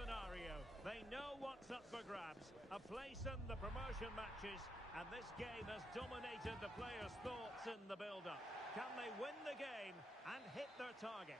scenario. They know what's up for grabs. A place in the promotion matches, and this game has dominated the players' thoughts in the build-up. Can they win the game and hit their target?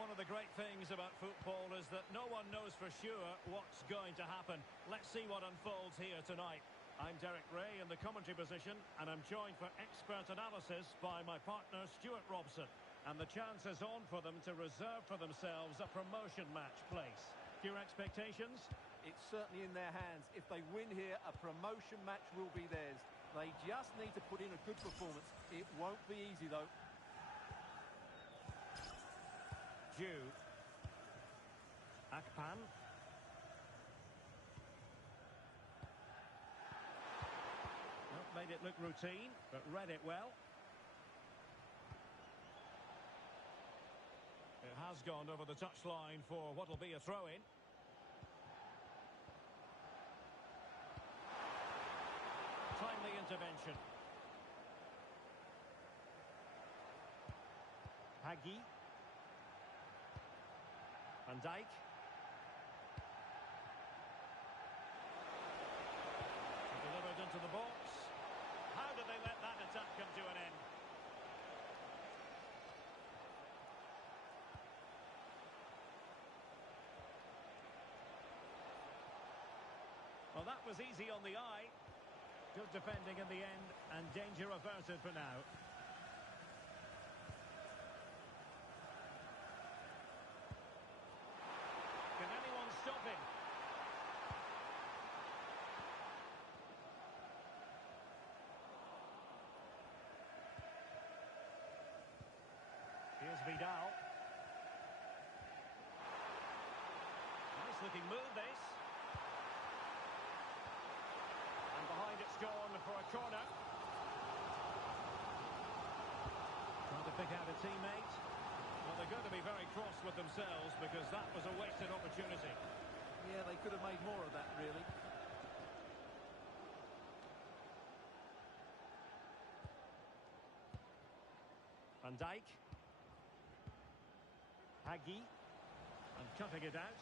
One of the great things about football is that no one knows for sure what's going to happen. Let's see what unfolds here tonight. I'm Derek Ray in the commentary position, and I'm joined for expert analysis by my partner Stuart Robson. And the chance is on for them to reserve for themselves a promotion match place. Your expectations? It's certainly in their hands. If they win here, a promotion match will be theirs. They just need to put in a good performance. It won't be easy, though. Ju. Akpan. Well, made it look routine, but read it well. It has gone over the touchline for what will be a throw-in. Timely intervention. Hagi. Van Dijk. Delivered into the box. How did they let that attack come to an end? Well, that was easy on the eye. Good defending in the end, and danger averted for now. Can anyone stop him? Here's Vidal. Nice looking move, this. And behind it's gone for a corner. Trying to pick out a teammate. Well, they're going to be very cross with themselves because that was a wasted opportunity. Yeah, they could have made more of that, really. Van Dijk. Hagi. And cutting it out.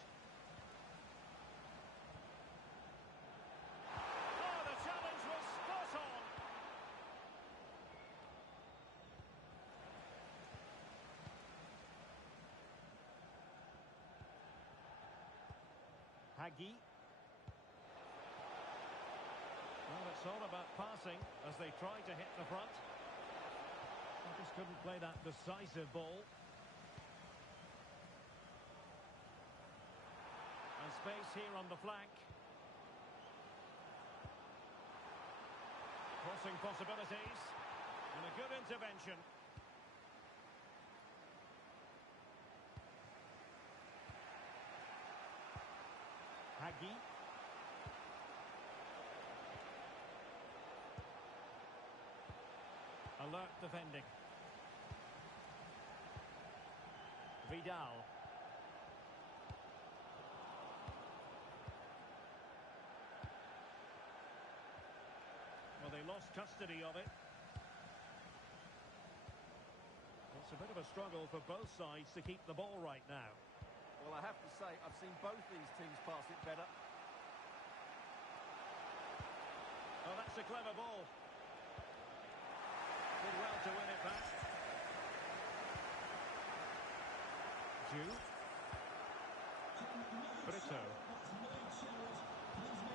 Oh, the challenge was spot on. Hagi. Well, it's all about passing as they try to hit the front. They just couldn't play that decisive ball. And space here on the flank. Crossing possibilities. And a good intervention. Hagi. Alert defending. Vidal. Well, they lost custody of it. It's a bit of a struggle for both sides to keep the ball right now. Well, I have to say, I've seen both these teams pass it better. Oh, that's a clever ball. Did well to win it back. Ju. Brito.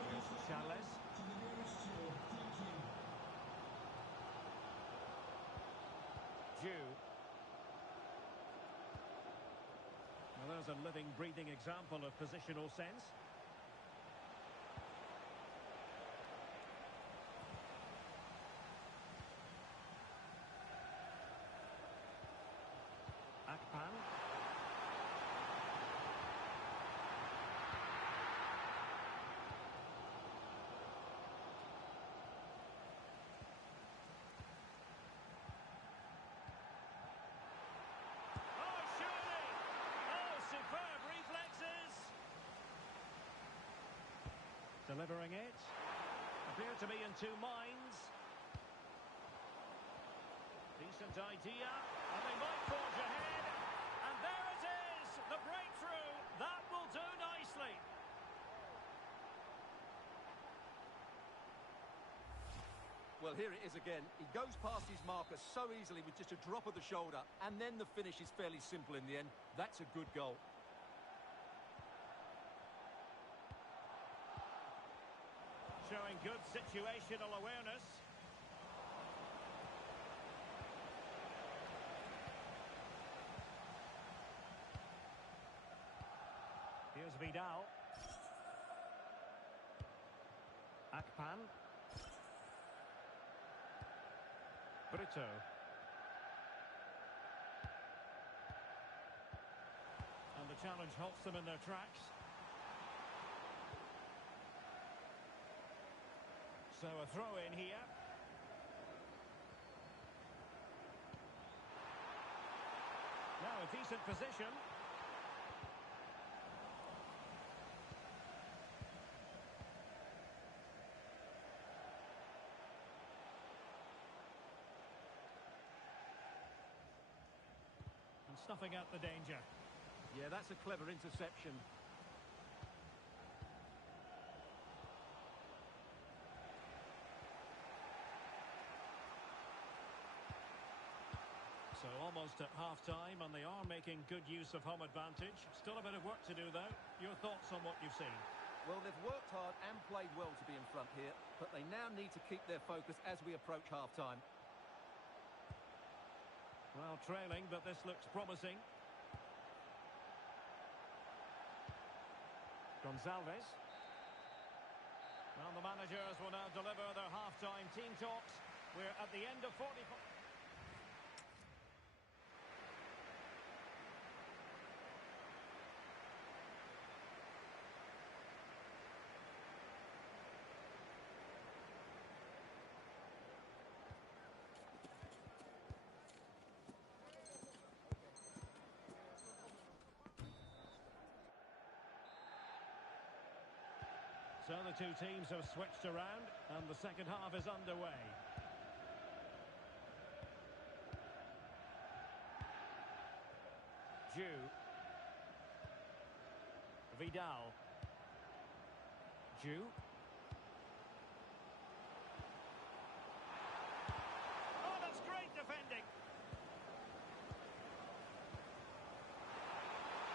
Here's Charles. Ju. Well, there's a living, breathing example of positional sense. Akpan. Delivering it. Appear to be in two minds. Decent idea. And they might forge ahead. And there it is. The breakthrough. That will do nicely. Well, here it is again. He goes past his marker so easily with just a drop of the shoulder, and then the finish is fairly simple in the end. That's a good goal. Showing good situational awareness. Here's Vidal. Akpan. Brito. And the challenge halts them in their tracks. So a throw in here. Now a decent position. And snuffing out the danger. Yeah, that's a clever interception. So almost at half-time, and they are making good use of home advantage. Still a bit of work to do, though. Your thoughts on what you've seen? Well, they've worked hard and played well to be in front here, but they now need to keep their focus as we approach half-time. Well, trailing, but this looks promising. Gonzalez. Well, the managers will now deliver their half-time team talks. We're at the end of 45... So the two teams have switched around, and the second half is underway. Ju. Vidal. Ju. Oh, that's great defending.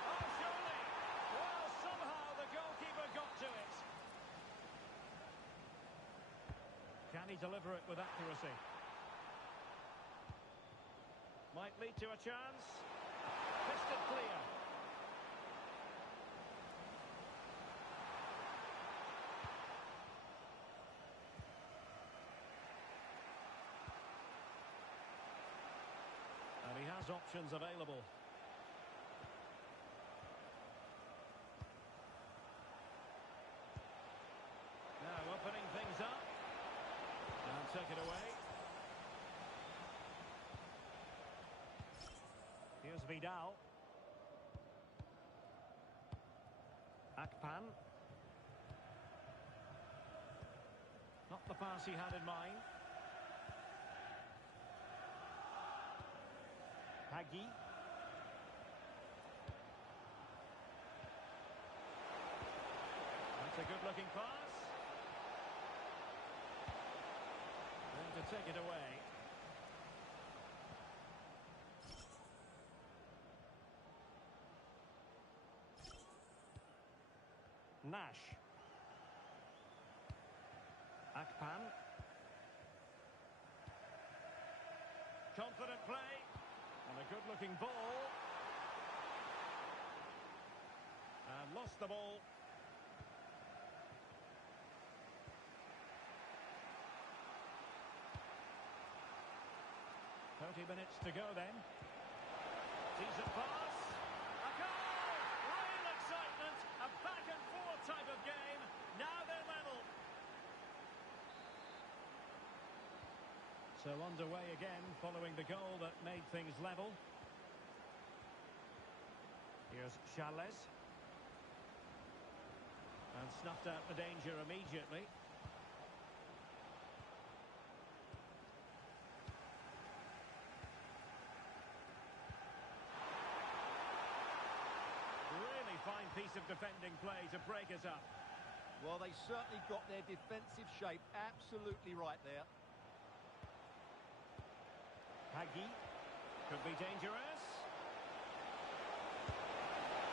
Oh, surely. Well, somehow the goalkeeper got to it. Can he deliver it with accuracy? Might lead to a chance. Fisted clear. And he has options available. Now opening things up. And take it away. Here's Vidal. Akpan. Not the pass he had in mind. Hagi. That's a good-looking pass. And to take it away. Nash. Akpan. Confident play. And a good-looking ball. And lost the ball. Minutes to go then. Decent pass. A goal! Real excitement. A back and forth type of game. Now they're level. So underway again following the goal that made things level. Here's Charles. And snuffed out the danger immediately. Fine piece of defending play to break us up. Well, they certainly got their defensive shape absolutely right there. Hagi could be dangerous.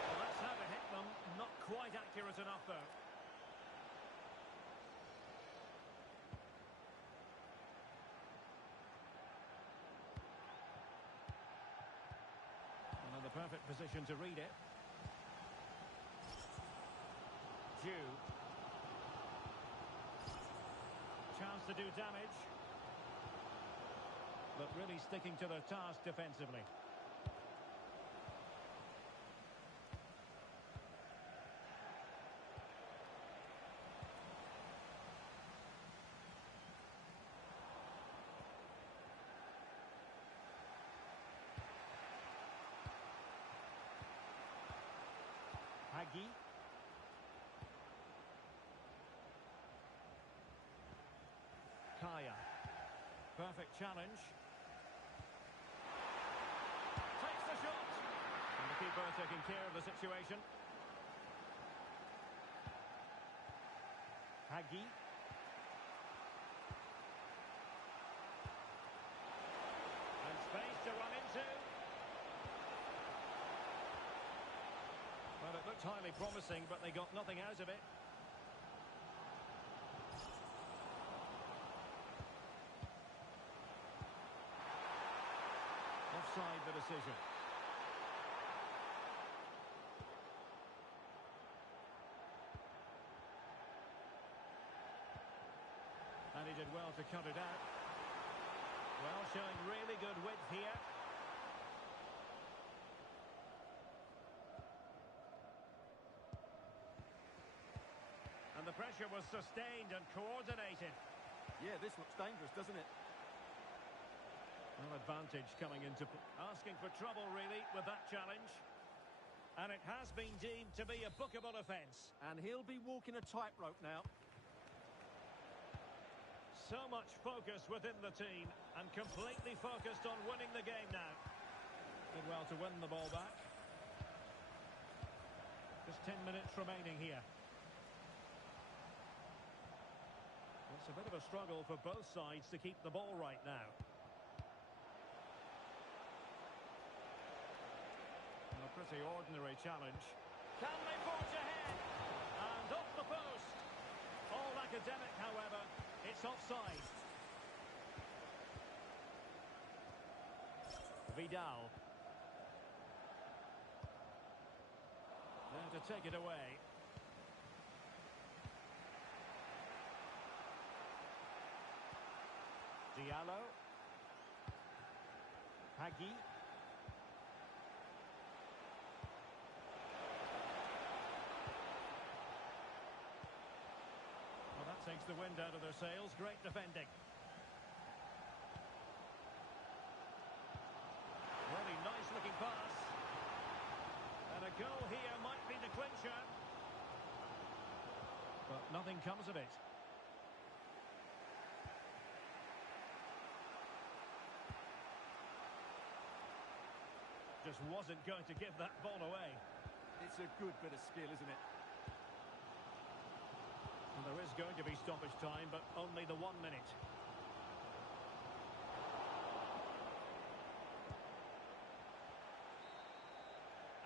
Well, that's how to hit them. Not quite accurate enough, though. Another perfect position to read it. Jew. Chance to do damage. But really sticking to their task defensively. Hagi. Kaya. Perfect challenge. Takes the shot. And the keeper taking care of the situation. Hagi. And space to run into. Well, it looked highly promising, but they got nothing out of it. Offside the decision. And he did well to cut it out. Well, showing really good width here. And the pressure was sustained and coordinated. Yeah, this looks dangerous, doesn't it? No advantage coming into asking for trouble, really, with that challenge. And it has been deemed to be a bookable offence. And he'll be walking a tightrope now. So much focus within the team and completely focused on winning the game now. Did well to win the ball back. Just 10 minutes remaining here. It's a bit of a struggle for both sides to keep the ball right now. And a pretty ordinary challenge. Can they forge ahead? And off the post. All academic, however. It's offside. Vidal. There to take it away. Diallo. Hagi. Well, that takes the wind out of their sails. Great defending. Really nice looking pass. And a goal here might be the clincher. But nothing comes of it. Just wasn't going to give that ball away. It's a good bit of skill, isn't it? And there is going to be stoppage time, but only the 1 minute.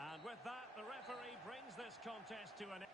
And with that, the referee brings this contest to an end.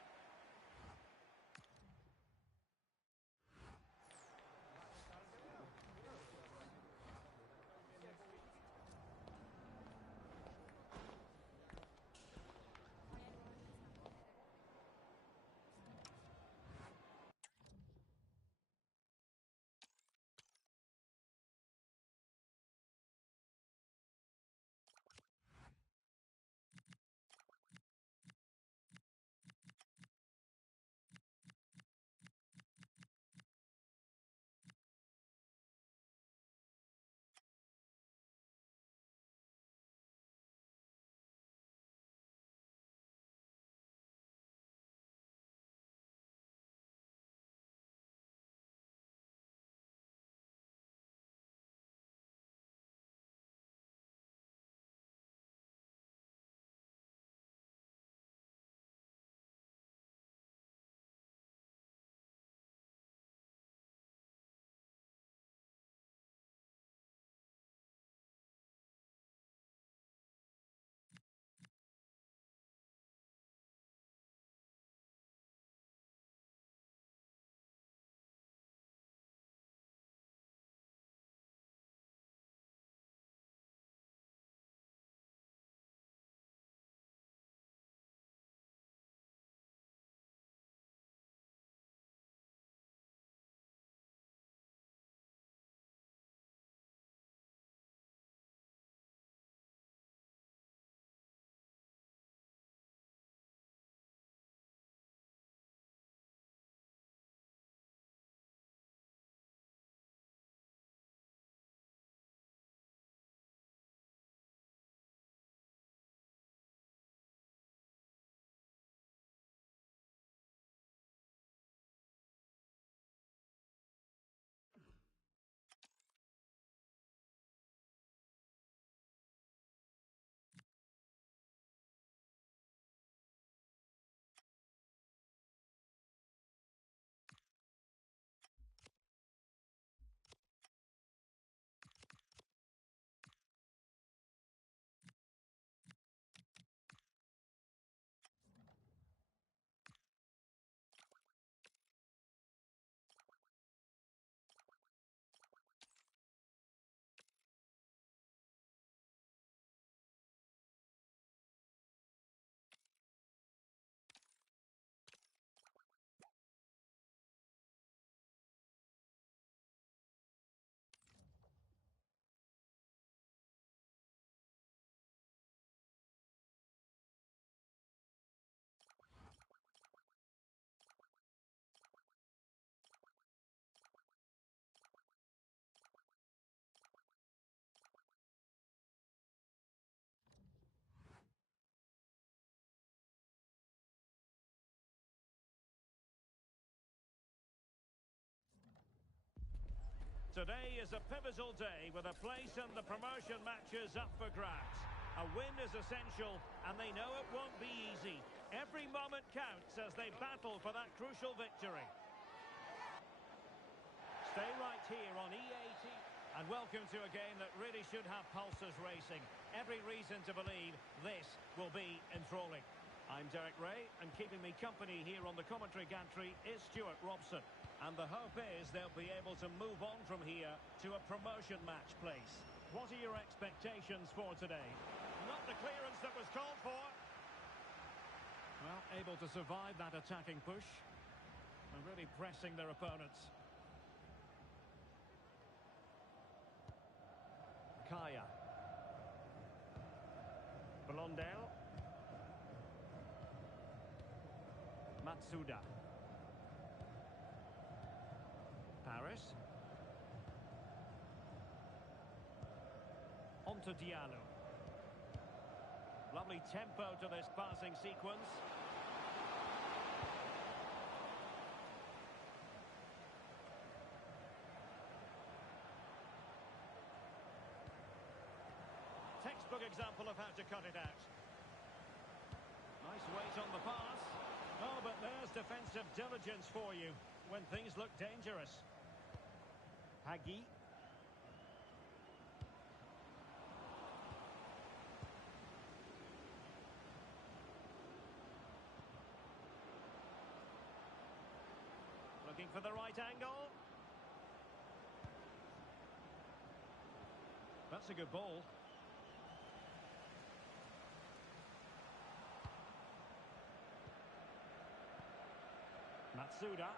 Today is a pivotal day with a place in the promotion matches up for grabs. A win is essential, and they know it won't be easy. Every moment counts as they battle for that crucial victory. Stay right here on EAT. And welcome to a game that really should have pulses racing. Every reason to believe this will be enthralling. I'm Derek Ray, and keeping me company here on the commentary gantry is Stuart Robson. And the hope is they'll be able to move on from here to a promotion match place. What are your expectations for today? Not the clearance that was called for. Well, able to survive that attacking push and really pressing their opponents. Kaya. Blondell. Matsuda. Paris. On to Diallo. Lovely tempo to this passing sequence. Textbook example of how to cut it out. Nice weight on the pass. Oh, but there's defensive diligence for you when things look dangerous. Hagi. Looking for the right angle. That's a good ball. Matsuda.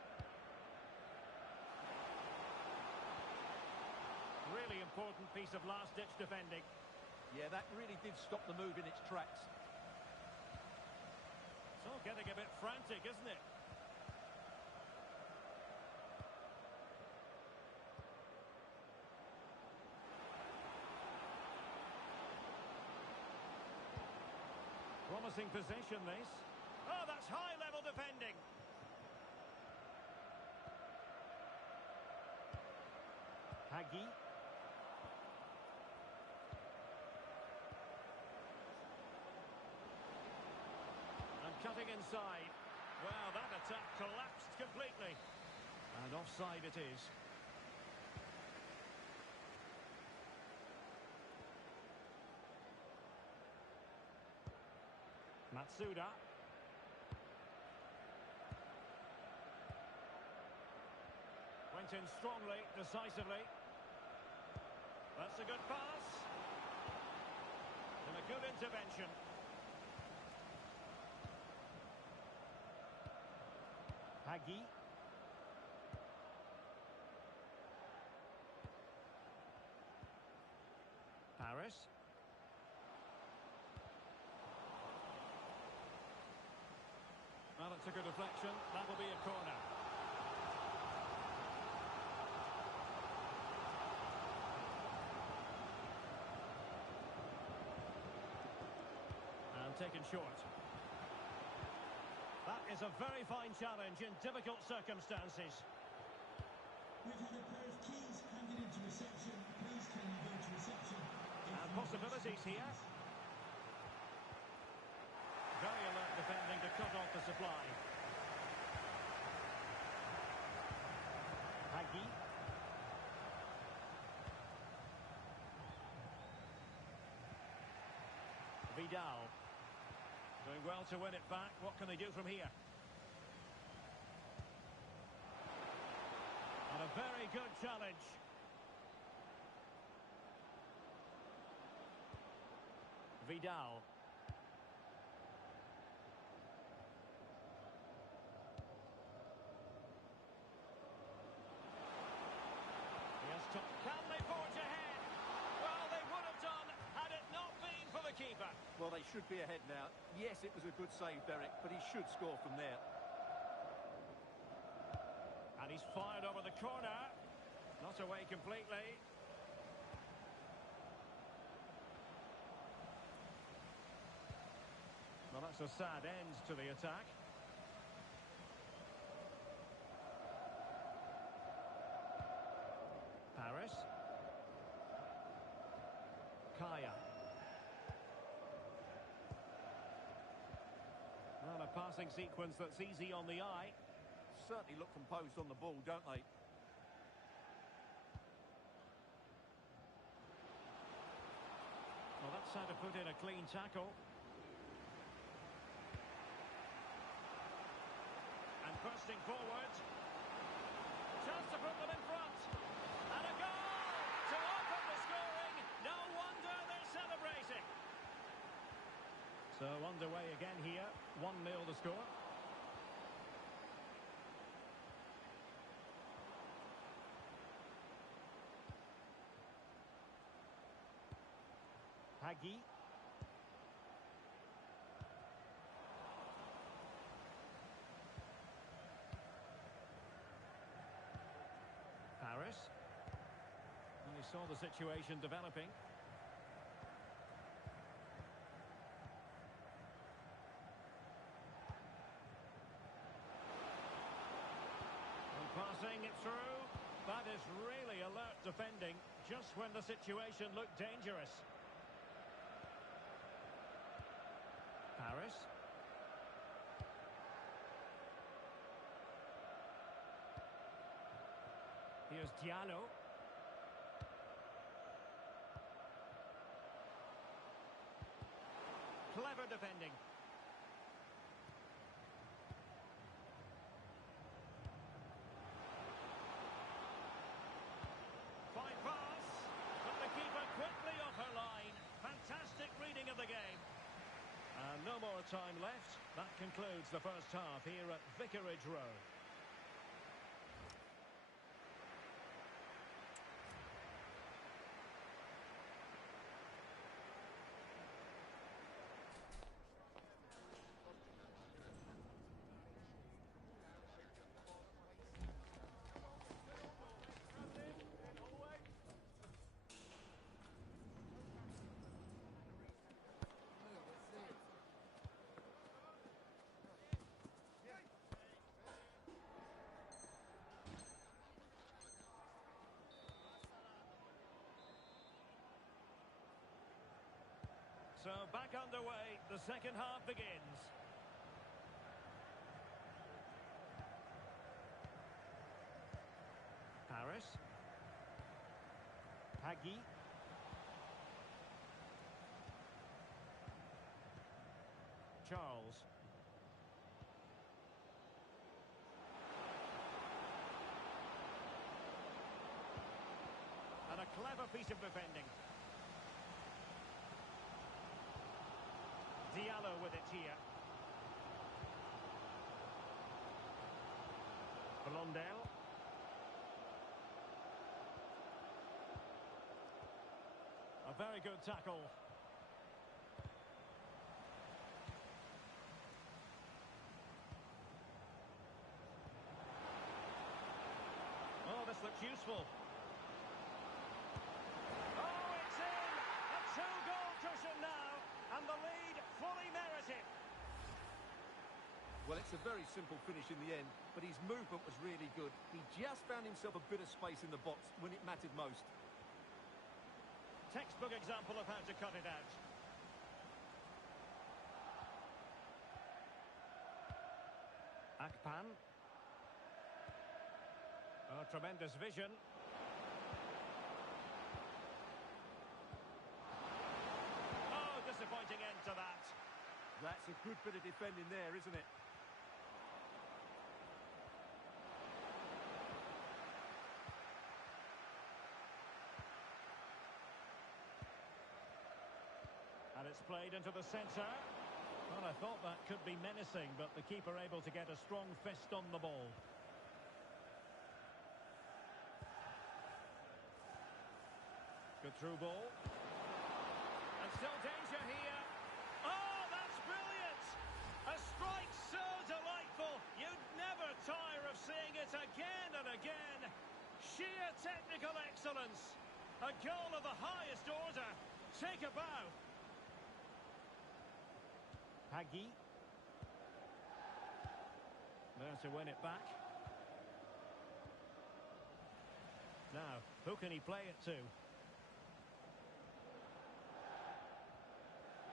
Really important piece of last-ditch defending. Yeah, that really did stop the move in its tracks. It's all getting a bit frantic, isn't it? Promising position, this. Oh, that's high-level defending. Hagi. And cutting inside. Well, that attack collapsed completely. And offside it is. Matsuda. Went in strongly, decisively. That's a good pass. And a good intervention. Hagi. Paris. Well, it's a good deflection. That'll be a corner. Taken short. That is a very fine challenge in difficult circumstances. We've had a pair of keys handed into reception. Please can you go to reception? And possibilities here. Very alert defending to cut off the supply. Hagi. Vidal. Doing well to win it back. What can they do from here? And a very good challenge. Vidal. Yes, can they forge ahead? Well, they would have done had it not been for the keeper. Well, they should be ahead now. Yes, it was a good save, Derek, but he should score from there. And he's fired over the corner. Not away completely. Well, that's a sad end to the attack. Paris. passing sequence that's easy on the eye. Certainly look composed on the ball, don't they? Well, that's how to put in a clean tackle. And bursting forward. Chance to put them in front. And a goal to open the scoring. No wonder they're celebrating. So underway again here. 1-0 the score. Hagi. Paris. And he saw the situation developing. And passing it through. That is really alert defending, just when the situation looked dangerous. Paris. Here's Diallo. Clever defending. Fine pass. But the keeper quickly off her line. Fantastic reading of the game. And no more time left. That concludes the first half here at Vicarage Road. So back underway, the second half begins. Paris. Hagi. Charles. And a clever piece of defending. Diallo with it here. Blondell. A very good tackle. Oh, this looks useful. Oh, it's in! A two-goal cushion now, and the lead fully merited. Well, it's a very simple finish in the end, but his movement was really good. He just found himself a bit of space in the box when it mattered most. Textbook example of how to cut it out. Akpan. Oh, tremendous vision. Oh, disappointing end to that. That's a good bit of defending there, isn't it? And it's played into the centre. Well, I thought that could be menacing, but the keeper able to get a strong fist on the ball. Good through ball. And still danger here. Oh, that's brilliant! A strike so delightful. You'd never tire of seeing it again and again. Sheer technical excellence. A goal of the highest order. Take a bow. Hagi. There to win it back. Now, who can he play it to?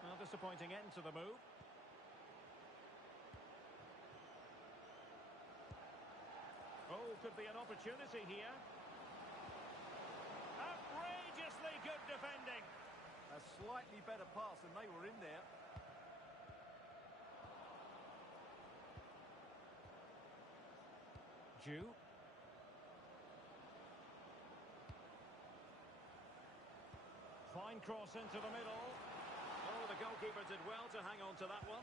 Well, disappointing end to the move. could be an opportunity here. Outrageously good defending. A slightly better pass and they were in there. Jew. Fine cross into the middle. Oh, the goalkeeper did well to hang on to that one.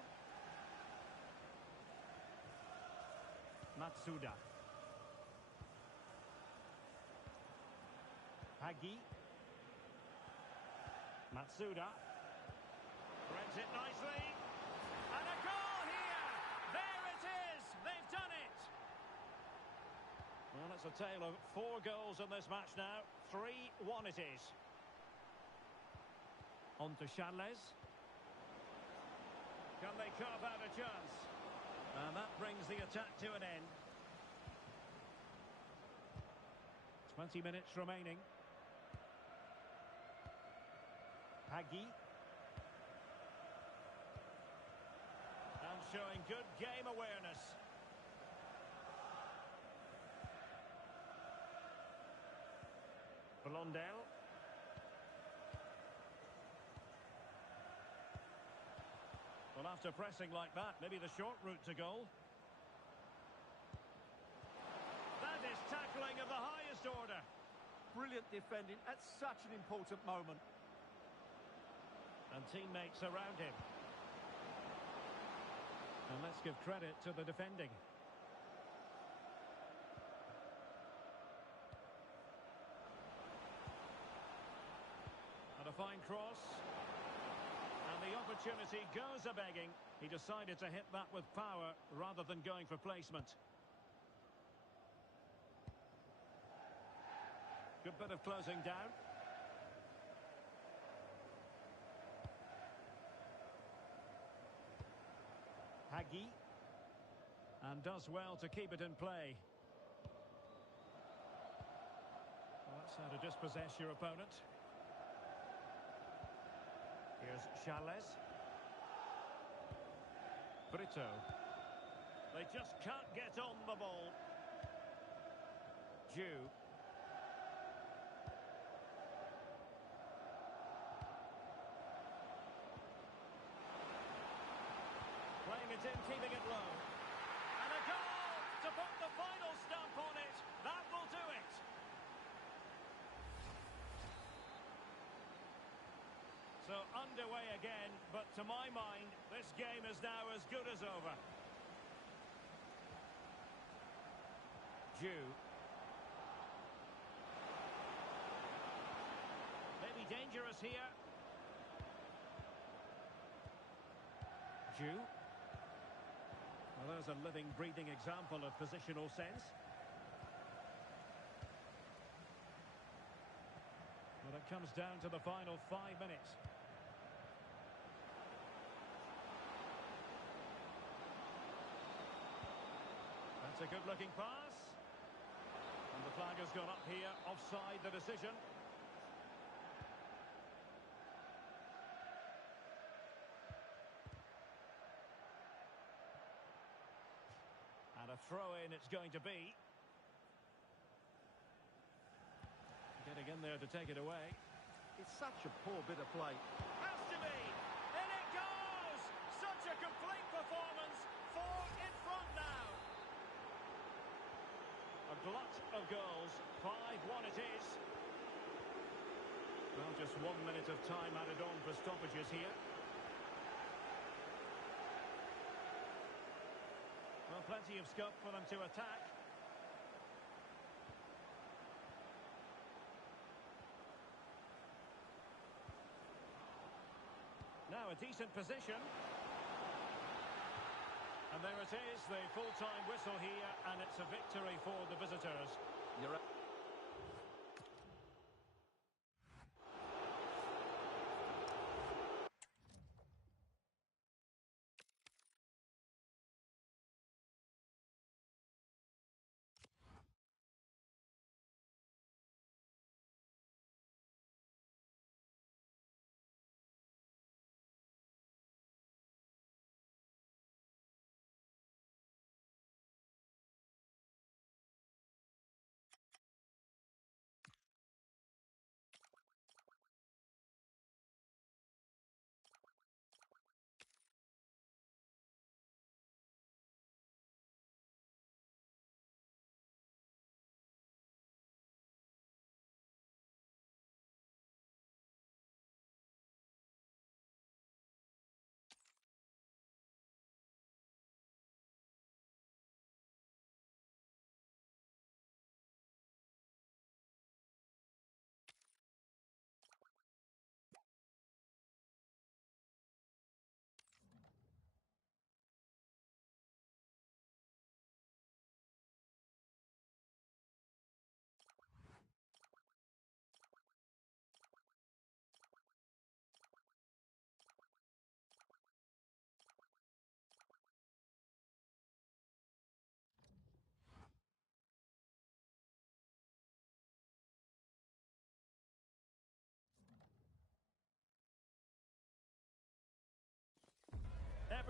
Matsuda. Hagi. Matsuda. Threads it nicely. And a goal here! There it is! They've done it! Well, it's a tale of 4 goals in this match now. 3-1 it is. On to Charles. Can they carve out a chance? And that brings the attack to an end. 20 minutes remaining. Hagi. And showing good game awareness. Blondell. Well, after pressing like that, maybe the short route to goal. That is tackling of the highest order. Brilliant defending at such an important moment. And teammates around him. And let's give credit to the defending. And a fine cross. And the opportunity goes a-begging. He decided to hit that with power rather than going for placement. Good bit of closing down. Hagi. And does well to keep it in play. Well, that's how to dispossess your opponent. Here's Charles. Brito. They just can't get on the ball. Jew. Playing it in, keeping it low. And a goal to put the final stamp on it. That will do it. So underway again, but to my mind, this game is now as good as over. Jew. Maybe dangerous here. Jew. Well, there's a living, breathing example of positional sense. Well, it comes down to the final 5 minutes. That's a good-looking pass. And the flag has gone up here, offside the decision. And a throw-in it's going to be. Getting in there to take it away. It's such a poor bit of play. Has to be! In it goes! Such a complete performance. 4 in front now. A glut of goals. 5-1 it is. Well, just 1 minute of time added on for stoppages here. Well, plenty of scope for them to attack. Now a decent position. And there it is, the full-time whistle here, and it's a victory for the visitors. You're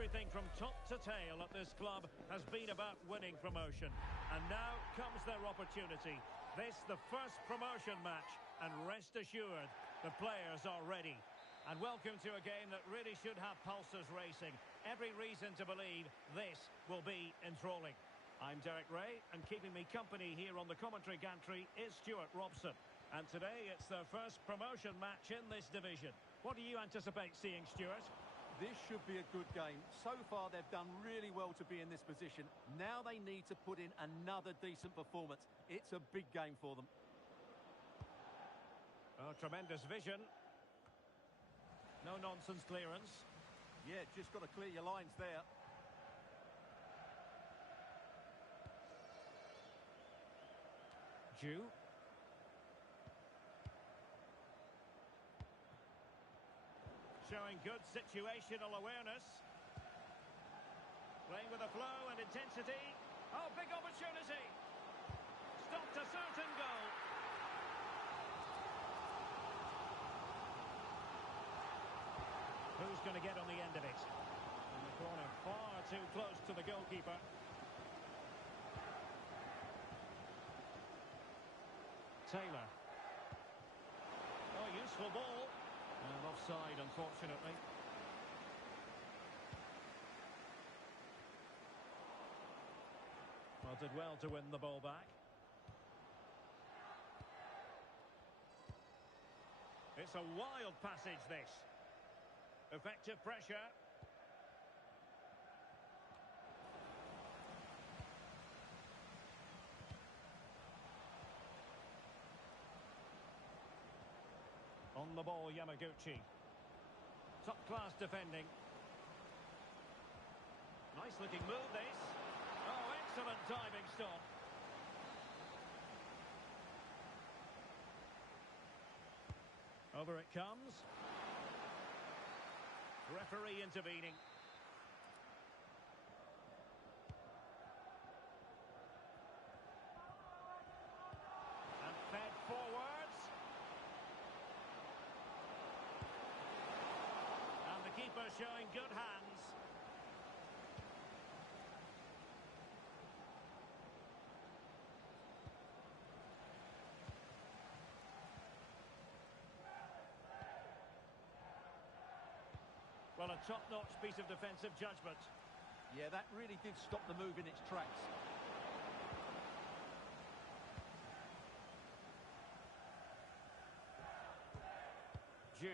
everything from top to tail at this club has been about winning promotion. And now comes their opportunity. This, the first promotion match, and rest assured, the players are ready. And welcome to a game that really should have pulses racing. Every reason to believe this will be enthralling. I'm Derek Ray, and keeping me company here on the commentary gantry is Stuart Robson. And today it's their first promotion match in this division. What do you anticipate seeing, Stuart? This should be a good game. So far, they've done really well to be in this position. Now they need to put in another decent performance. It's a big game for them. Oh, tremendous vision. No-nonsense clearance. Yeah, just got to clear your lines there. Jew. Showing good situational awareness. Playing with a flow and intensity. Oh, big opportunity. Stopped a certain goal. Who's going to get on the end of it? In the corner, far too close to the goalkeeper. Taylor. Oh, useful ball. And offside, unfortunately. Well, did well to win the ball back. It's a wild passage, this. Effective pressure. On the ball, Yamaguchi. Top-class defending. Nice-looking move, this. Oh, excellent diving stop. Over it comes. Referee intervening. And fed forwards. And the keeper showing good hands. Well, a top-notch piece of defensive judgment. Yeah, that really did stop the move in its tracks. Jew.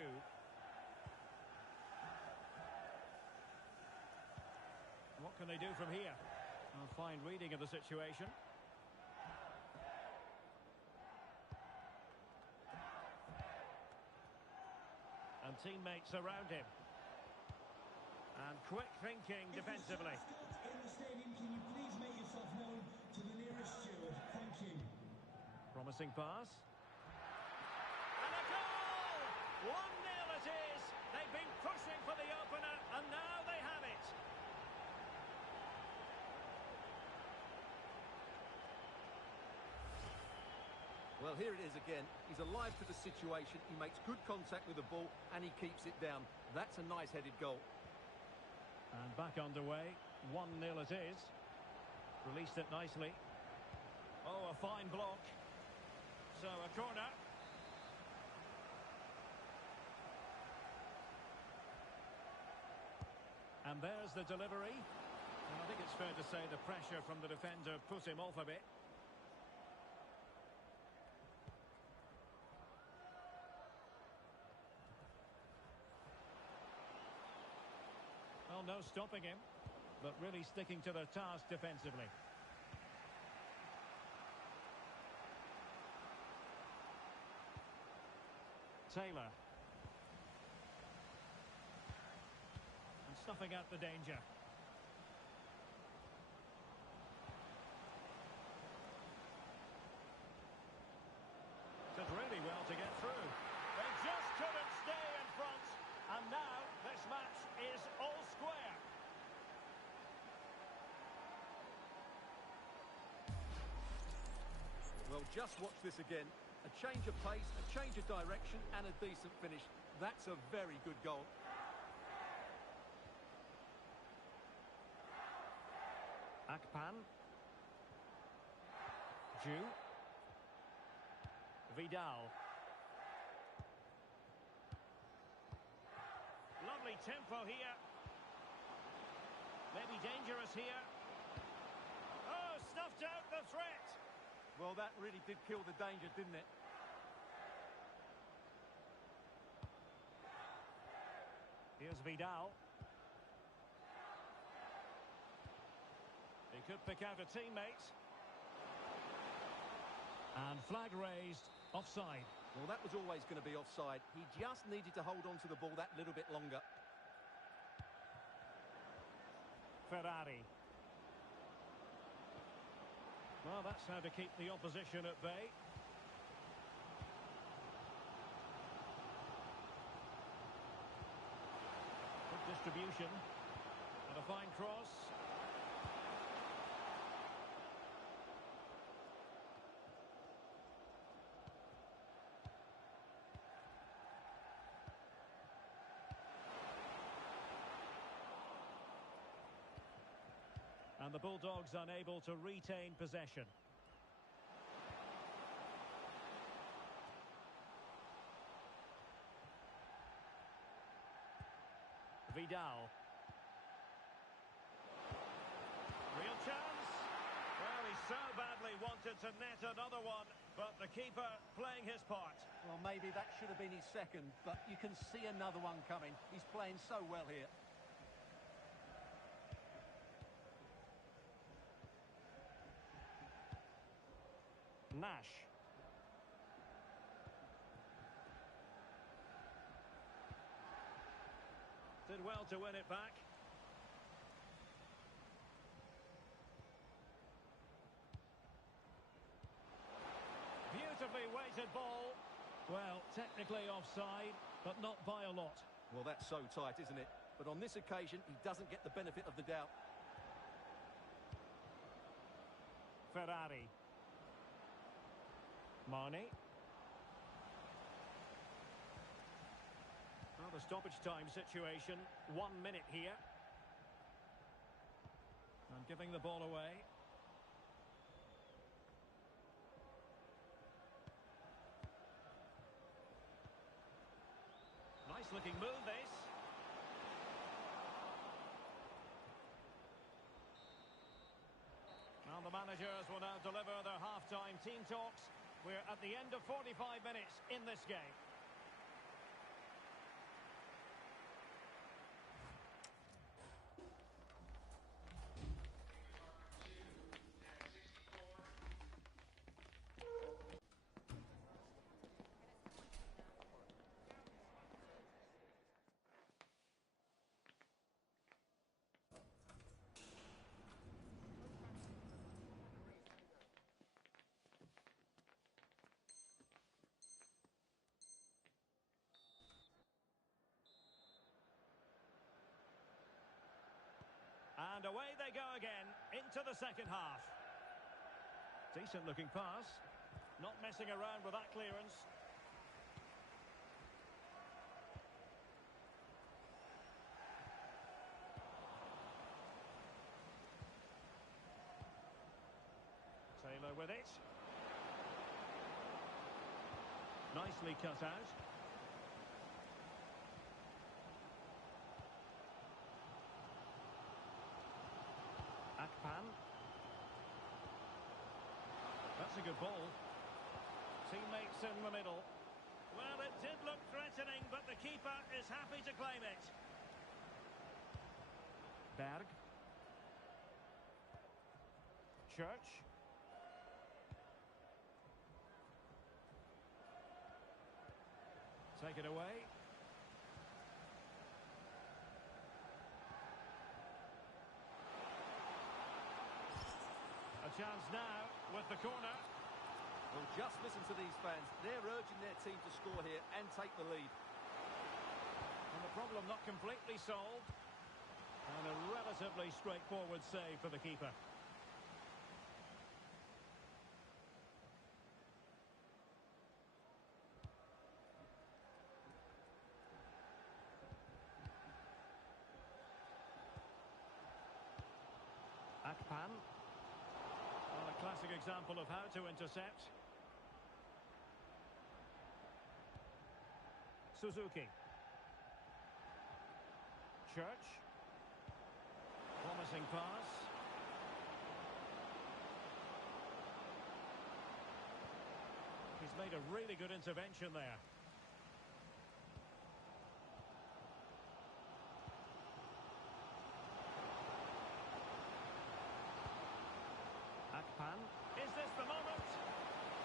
What can they do from here? A fine reading of the situation. And teammates around him. And quick thinking defensively. In the stadium, can you please make yourself known to the nearest steward? Thank you. Promising pass. And a goal! 1-0 it is. They've been pushing for the opener, and now they have it. Well, here it is again. He's alive to the situation. He makes good contact with the ball, and he keeps it down. That's a nice-headed goal. And back underway. 1-0 it is. Released it nicely. Oh, a fine block. So a corner. And there's the delivery. And I think it's fair to say the pressure from the defender put him off a bit. Well, no stopping him, but really sticking to their task defensively. Taylor. And snuffing out the danger. Did really well to get through. They just couldn't stay in front. And now this match is all square. Well, just watch this again. A change of pace, a change of direction, and a decent finish. That's a very good goal. Akpan. Ju. Vidal. Lovely tempo here. Maybe dangerous here. Oh, snuffed out the threat. Well, that really did kill the danger, didn't it? Here's Vidal. He could pick out a teammate. And flag raised, offside. Well, that was always going to be offside. He just needed to hold on to the ball that little bit longer. Ferrari. Well, that's how to keep the opposition at bay. Good distribution. And a fine cross. And the Bulldogs unable to retain possession. Vidal. Real chance. Well, he so badly wanted to net another one, but the keeper playing his part. Well, maybe that should have been his second, but you can see another one coming. He's playing so well here. Nash. Did well to win it back. Beautifully weighted ball. Well, technically offside, but not by a lot. Well, that's so tight, isn't it? But on this occasion, he doesn't get the benefit of the doubt. Ferrari. Mane. Well, the stoppage time situation, 1 minute here. And giving the ball away. Nice looking move, this. Well, the managers will now deliver their half-time team talks. We're at the end of 45 minutes in this game. And away they go again, into the second half. Decent looking pass. Not messing around with that clearance. Taylor with it. Nicely cut out. Akpan. That's a good ball. Teammates in the middle. Well, it did look threatening, but the keeper is happy to claim it. Berg. Church. Take it away. A chance now with the corner. Well, just listen to these fans. They're urging their team to score here and take the lead. And the problem not completely solved. And a relatively straightforward save for the keeper. Akpan. Well, a classic example of how to intercept. Suzuki. Church. Promising pass. He's made a really good intervention there. Akpan. Is this the moment?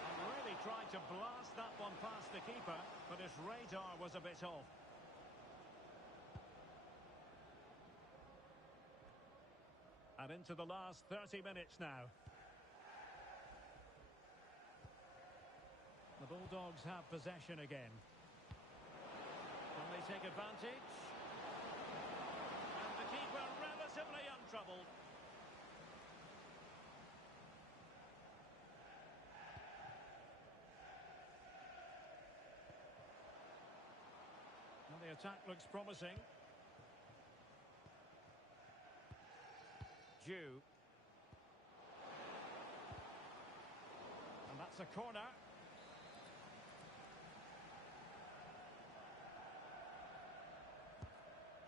And really tried to blast that one past the keeper, but his radar was a bit off. And into the last 30 minutes now. The Bulldogs have possession again. Can they take advantage? And the keeper relatively untroubled. Well, the attack looks promising. Jew. And that's a corner.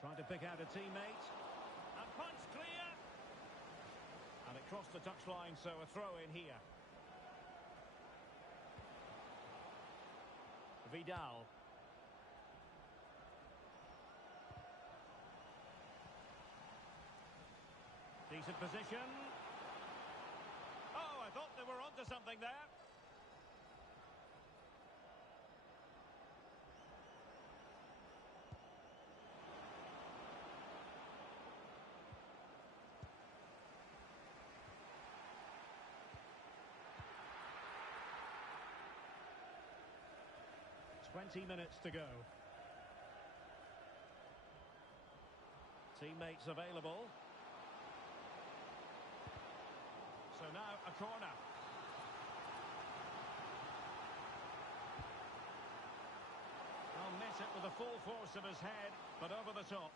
Trying to pick out a teammate. And punch clear. And it crossed the touchline, so a throw in here. Vidal. Decent position. Oh, I thought they were onto something there. 20 minutes to go. Teammates available. So now a corner. Well, met it with the full force of his head, but over the top.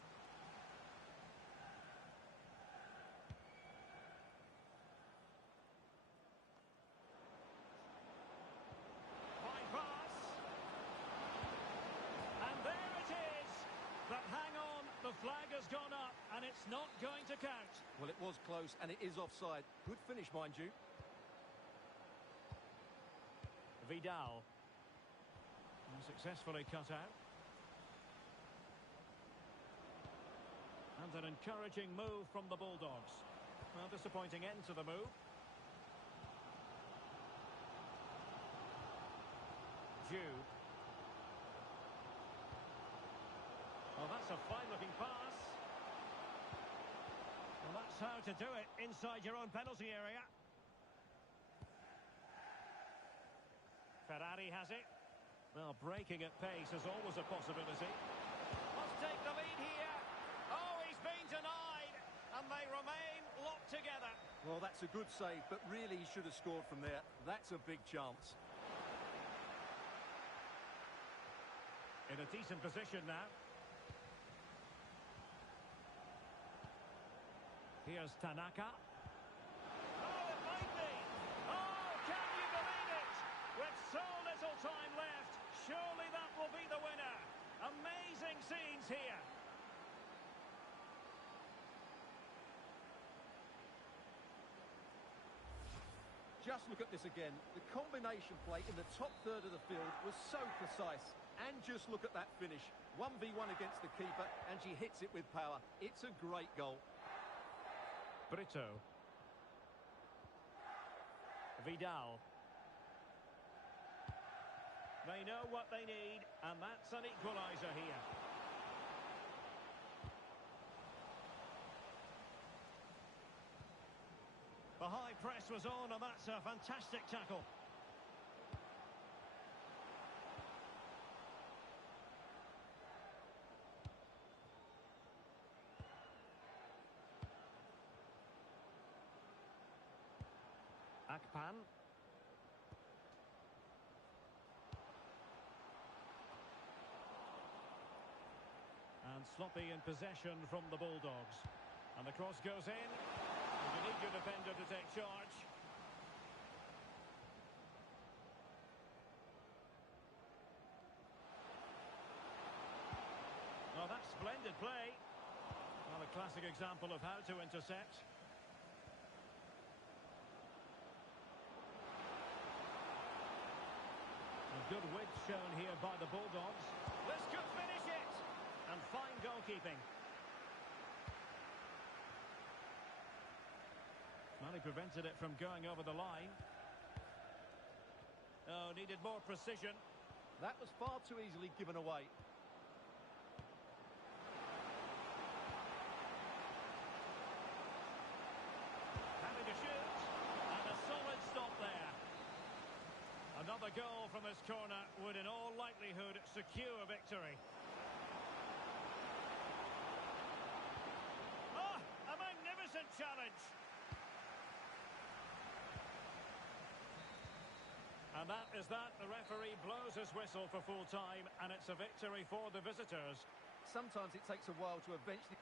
Fine pass. And there it is. But hang on, the flag has gone up, and it's not going to count. Well, it was close, and it is offside. Good finish, mind you. Vidal. Successfully cut out. And an encouraging move from the Bulldogs. Well, disappointing end to the move. Jew. Well, that's a fine-looking pass. Well, that's how to do it inside your own penalty area. Ferrari has it. Well, breaking at pace is always a possibility. Must take the lead here. Oh, he's been denied. And they remain locked together. Well, that's a good save, but really he should have scored from there. That's a big chance. In a decent position now. Here's Tanaka. Oh, it might be. Oh, can you believe it? With so little time left, surely that will be the winner. Amazing scenes here. Just look at this again. The combination play in the top third of the field was so precise. And just look at that finish. 1v1 against the keeper, and she hits it with power. It's a great goal. Brito. Vidal. They know what they need, and that's an equaliser here. The high press was on, and that's a fantastic tackle. Akpan. And sloppy in possession from the Bulldogs. And the cross goes in. You need your defender to take charge. Oh, that's splendid play. Well, a classic example of how to intercept. A good width shown here by the Bulldogs. This could finish it! And fine goalkeeping. Well, he prevented it from going over the line. Oh, needed more precision. That was far too easily given away. Having to shoot. And a solid stop there. Another goal from this corner would in all likelihood secure victory. Oh, a magnificent challenge. And that is that. The referee blows his whistle for full time, and it's a victory for the visitors. Sometimes it takes a while to eventually...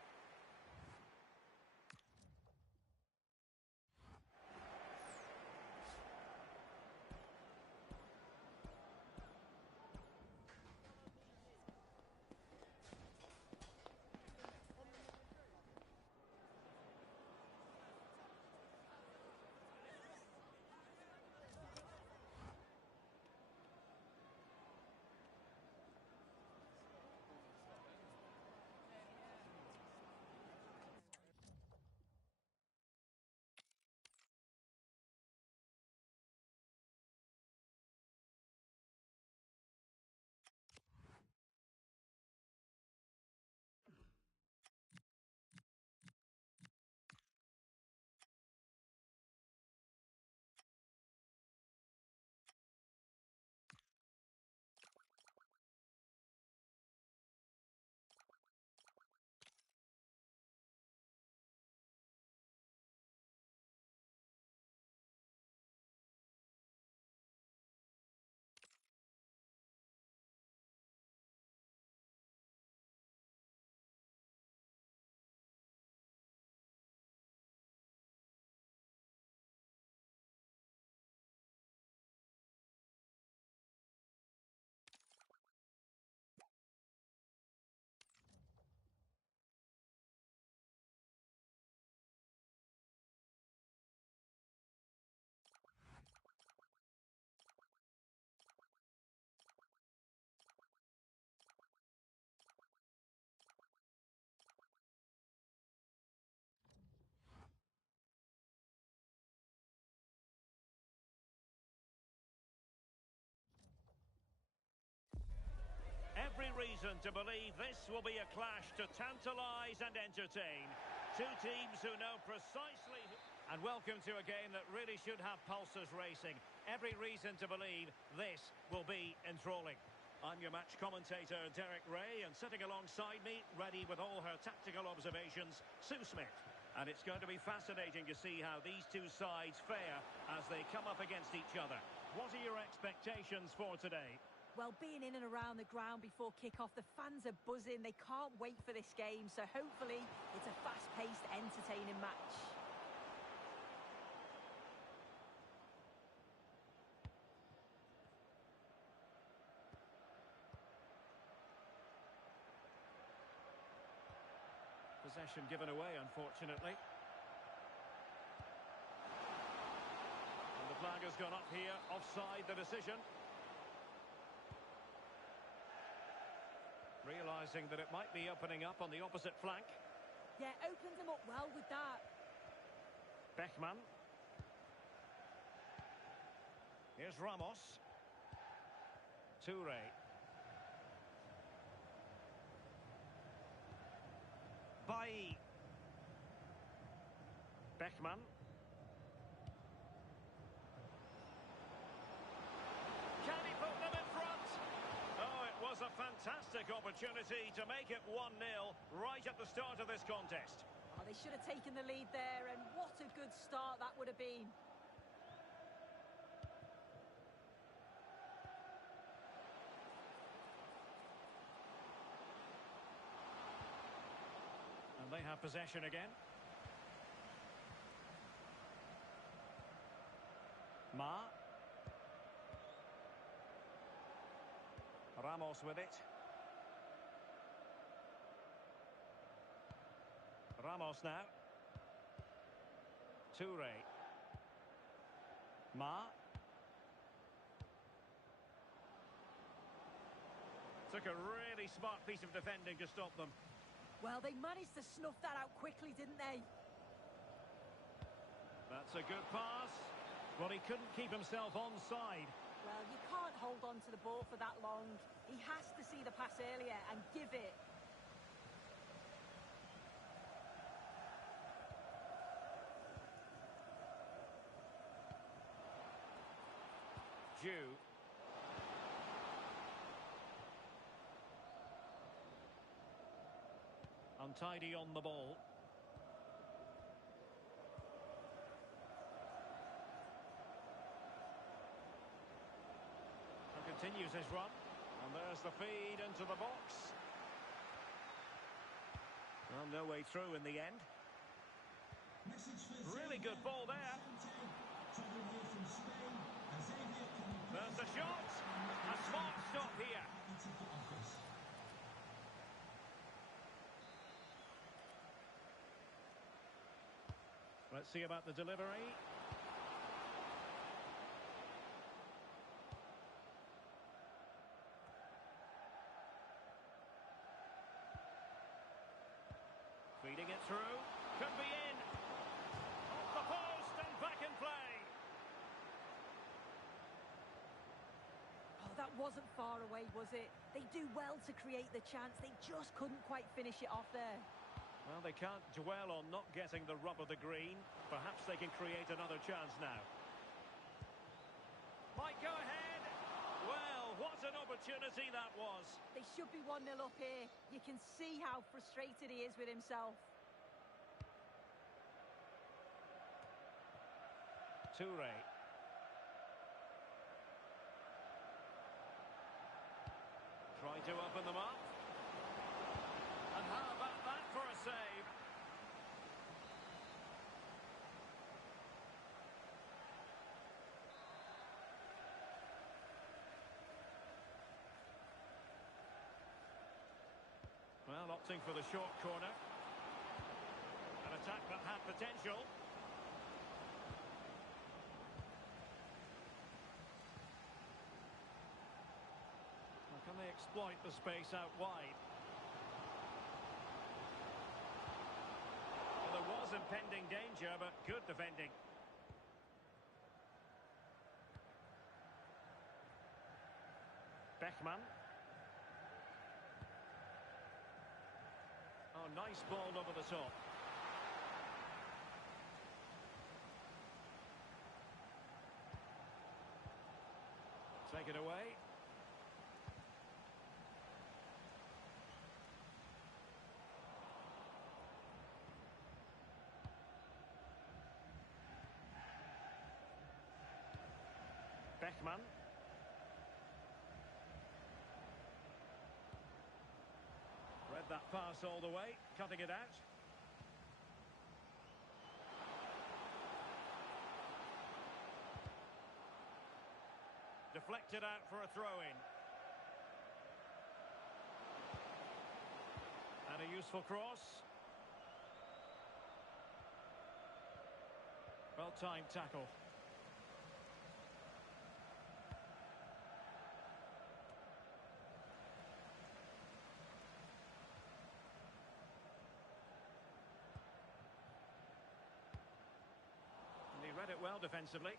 Every reason to believe this will be a clash to tantalise and entertain. Two teams who know precisely... And welcome to a game that really should have pulses racing. Every reason to believe this will be enthralling. I'm your match commentator, Derek Ray, and sitting alongside me, ready with all her tactical observations, Sue Smith. And it's going to be fascinating to see how these two sides fare as they come up against each other. What are your expectations for today? Well, being in and around the ground before kick-off, the fans are buzzing. They can't wait for this game, so hopefully it's a fast-paced, entertaining match. Possession given away, unfortunately. And the flag has gone up here, offside the decision. Realising that it might be opening up on the opposite flank. Yeah, opens them up well with that. Beckman. Here's Ramos. Toure. Bailly. Beckman. Can he put them in front? Oh, it was a fantastic opportunity to make it 1-0 right at the start of this contest. Oh, they should have taken the lead there, and what a good start that would have been. And they have possession again. Ma. Ramos with it. Ramos now. Toure. Ma. Took a really smart piece of defending to stop them. Well, they managed to snuff that out quickly, didn't they? That's a good pass. Well, he couldn't keep himself onside. Well, you can't hold on to the ball for that long. He has to see the pass earlier and give it. Jew. Untidy on the ball. And continues his run. And there's the feed into the box. Well, no way through in the end. Really good ball there. There's the shot. A smart stop here. Let's see about the delivery. Feeding it through. Could be in. Off the post and back in play. Oh, that wasn't far away, was it? They do well to create the chance. They just couldn't quite finish it off there. Well, they can't dwell on not getting the rub of the green. Perhaps they can create another chance now. Might go ahead. Well, what an opportunity that was. They should be 1-0 up here. You can see how frustrated he is with himself. Toure. Trying to open them up. And how about that for a save? Well, opting for the short corner. An attack that had potential. Well, can they exploit the space out wide? Well, there was impending danger, but good defending. Beckman. Oh, nice ball over the top. Take it away. Beckman. Read that pass all the way, cutting it out. Deflected out for a throw-in. And a useful cross. Well-timed tackle. And he read it well defensively.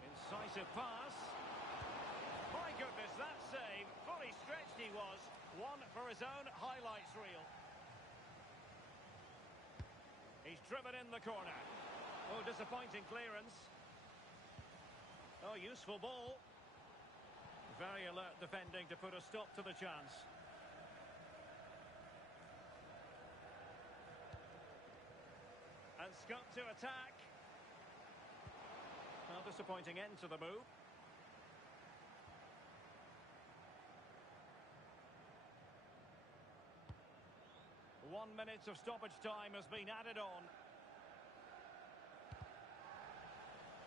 Incisive pass. My goodness, that save. Fully stretched he was. One for his own highlights reel. He's driven in the corner. Oh, disappointing clearance. Oh, useful ball. Very alert defending to put a stop to the chance. And Scott to attack. Well, disappointing end to the move. 1 minute of stoppage time has been added on.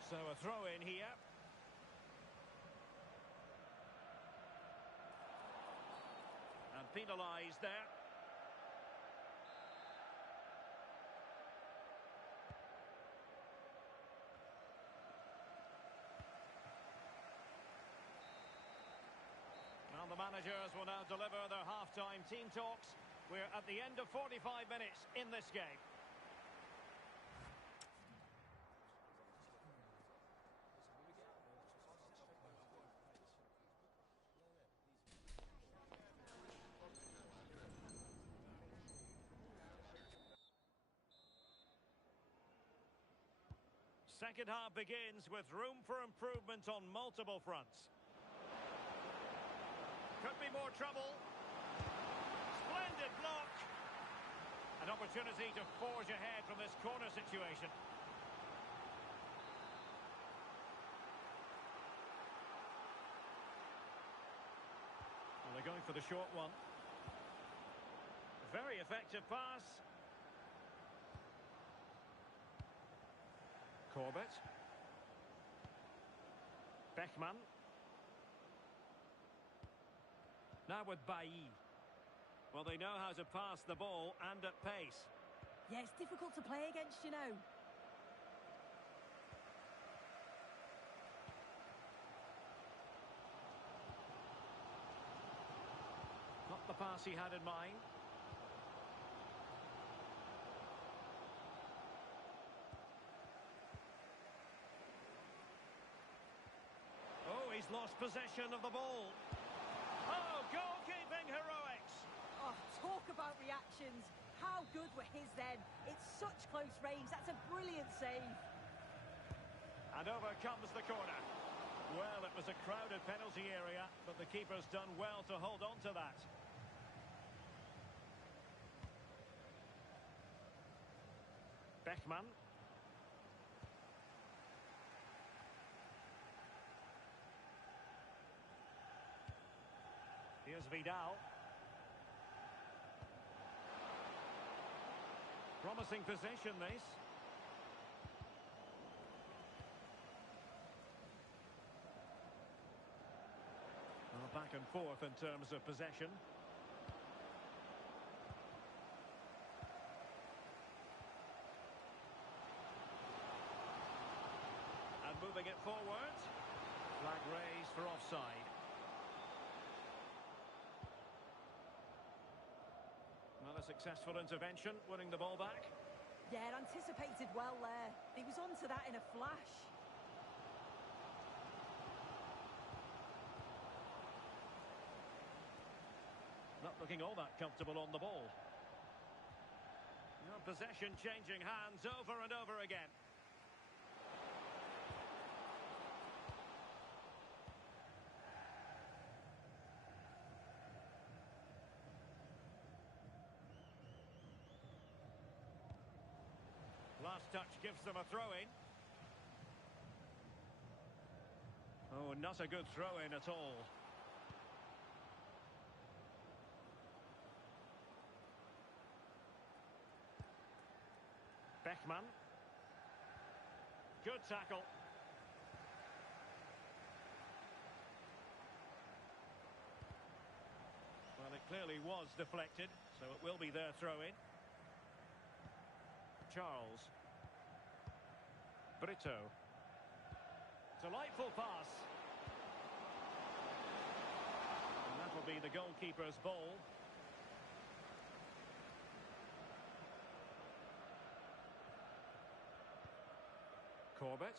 So a throw in here. And penalised there. Well, the managers will now deliver their half-time team talks. We're at the end of 45 minutes in this game. Second half begins with room for improvement on multiple fronts. Could be more trouble. Splendid block. An opportunity to forge ahead from this corner situation. Well, they're going for the short one. Very effective pass. Corbett. Beckman. Now with Bailly. Well, they know how to pass the ball and at pace. Yeah, it's difficult to play against, you know. Not the pass he had in mind. Oh, he's lost possession of the ball. Oh, goalkeeping heroics. Oh, talk about reactions. How good were his then? It's such close range. That's a brilliant save. And over comes the corner. Well, it was a crowded penalty area, but the keeper's done well to hold on to that. Beckman. Here's Vidal. Promising possession, this. Well, back and forth in terms of possession. And moving it forward. Flag raised for offside. Well, a successful intervention, winning the ball back. Yeah, anticipated well there. He was onto that in a flash. Not looking all that comfortable on the ball. No, possession changing hands over and over again. Last touch gives them a throw-in. Oh, not a good throw-in at all. Beckman. Good tackle. Well, it clearly was deflected, so it will be their throw-in. Charles. Brito. Delightful pass. And that will be the goalkeeper's ball. Corbett.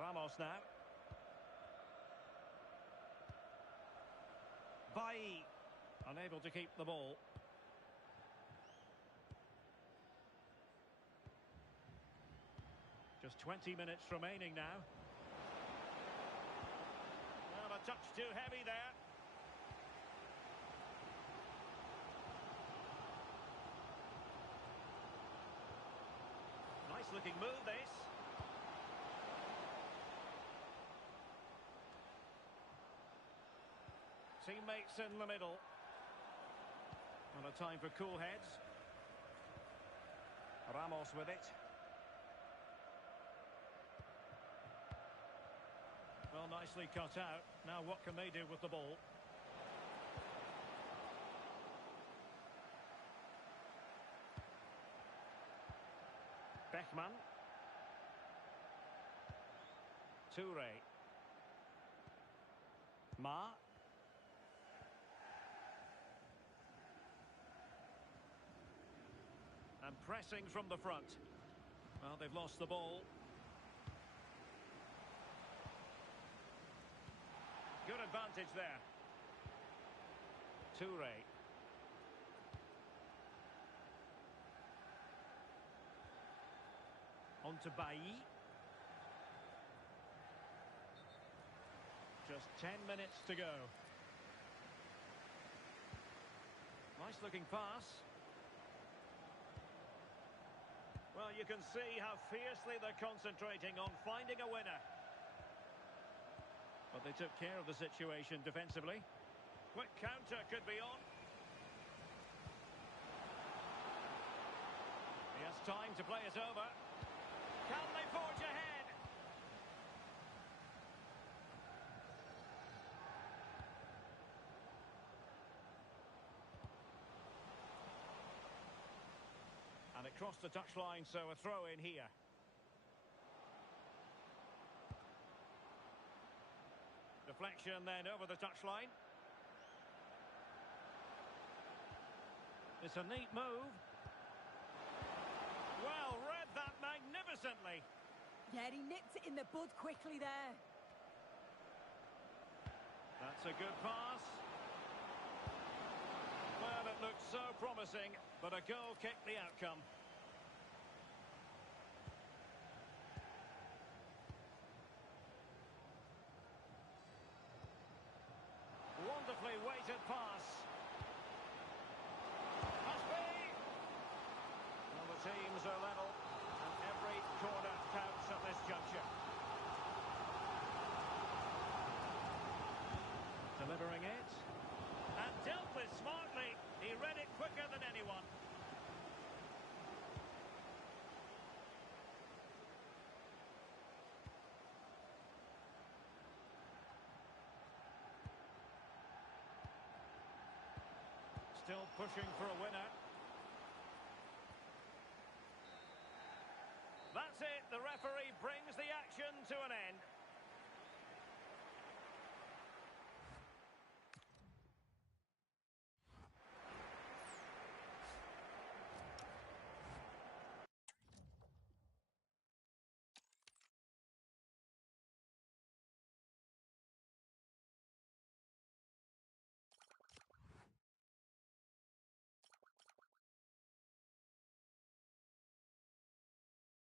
Ramos now. Bailly. Unable to keep the ball. Just 20 minutes remaining now. Well, a touch too heavy there. Nice looking move, this. Teammates in the middle. And a time for cool heads. Ramos with it. Well, nicely cut out. Now what can they do with the ball? Beckman. Toure. Ma. And pressing from the front. Well, they've lost the ball. Good advantage there. Toure. On to Bailly. Just 10 minutes to go. Nice looking pass. Well, you can see how fiercely they're concentrating on finding a winner. But they took care of the situation defensively. Quick counter could be on. He has time to play it over. Can they forge ahead? And it crossed the touchline, so a throw in here. Deflection then over the touchline. It's a neat move. Well, read that magnificently. Yeah, he nipped it in the bud quickly there. That's a good pass. Well, it looked so promising, but a goal kicked the outcome. Wonderfully weighted pass. Must be! Well, the teams are level, and every corner counts at this juncture. Delivering it. And dealt with smartly. He read it quicker than anyone. Still pushing for a winner. That's it. The referee brings the action to an end.